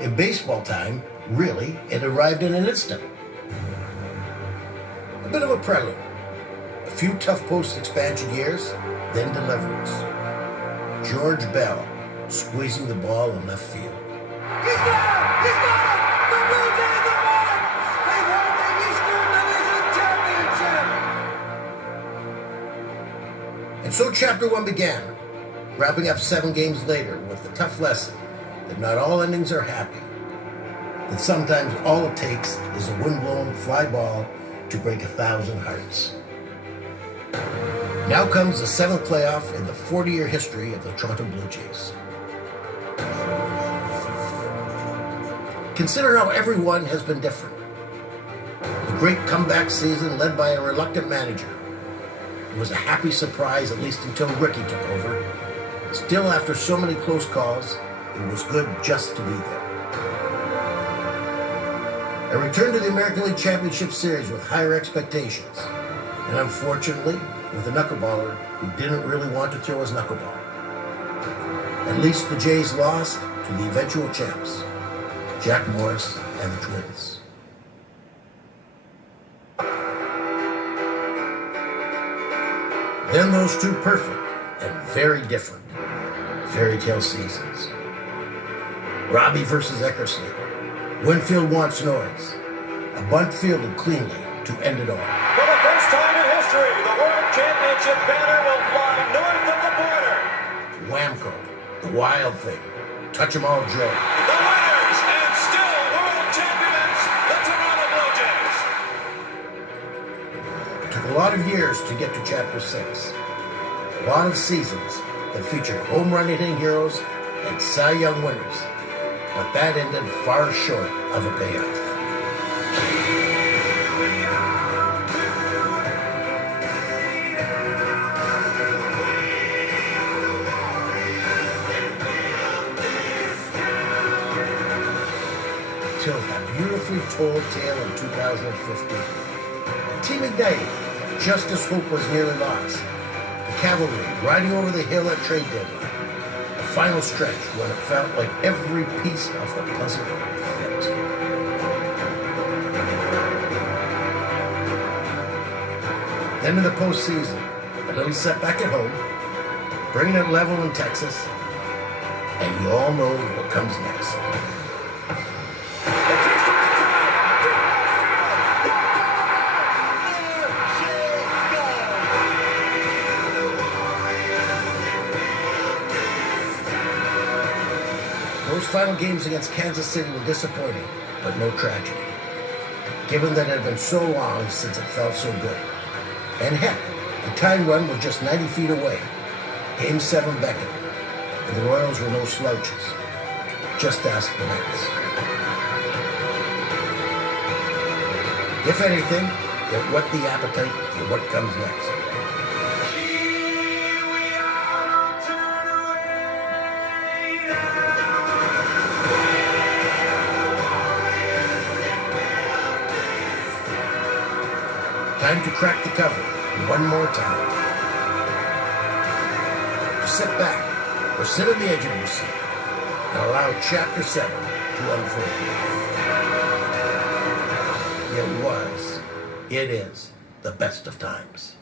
In baseball time, really, it arrived in an instant. A bit of a prelude. A few tough post-expansion years, then deliverance. George Bell squeezing the ball in left field. He's got it! He's got it! The Blue Jays have won it! They've won the Eastern Division Championship! And so Chapter 1 began, wrapping up 7 games later with the tough lesson that not all endings are happy, that sometimes all it takes is a windblown fly ball to break 1,000 hearts. Now comes the 7th playoff in the 40-year history of the Toronto Blue Jays. Consider how everyone has been different. The great comeback season led by a reluctant manager. It was a happy surprise, at least until Ricky took over. Still, after so many close calls, it was good just to be there. A return to the American League Championship Series with higher expectations. And unfortunately, with a knuckleballer who didn't really want to throw his knuckleball. At least the Jays lost to the eventual champs, Jack Morris and the Twins. Then those two perfect and very different fairy tale seasons. Robbie versus Eckersley. Winfield wants noise. A bunt fielded cleanly to end it all. For the first time in history, the World Championship banner will fly north of the border. Whamco, the Wild Thing, Touch 'em All Joe. The winners and still world champions, the Toronto Blue Jays. It took a lot of years to get to Chapter 6. A lot of seasons that featured home run hitting heroes and Cy Young winners. But that ended far short of a payoff. Till that beautifully told tale in 2015. The team ignited just as hope was nearly lost. The cavalry riding over the hill at trade deadline. The final stretch when it felt like every piece of the puzzle fit. Then in the postseason, a little setback at home, bringing it level in Texas, and you all know what comes next. Those final games against Kansas City were disappointing, but no tragedy, given that it had been so long since it felt so good. And heck, the time run was just 90 feet away. Game 7 beckoned, and the Royals were no slouches. Just ask the Mets. If anything, it whet the appetite for what comes next. Time to crack the cover one more time. To sit back or sit on the edge of your seat and allow Chapter 7 to unfold. It was, it is, the best of times.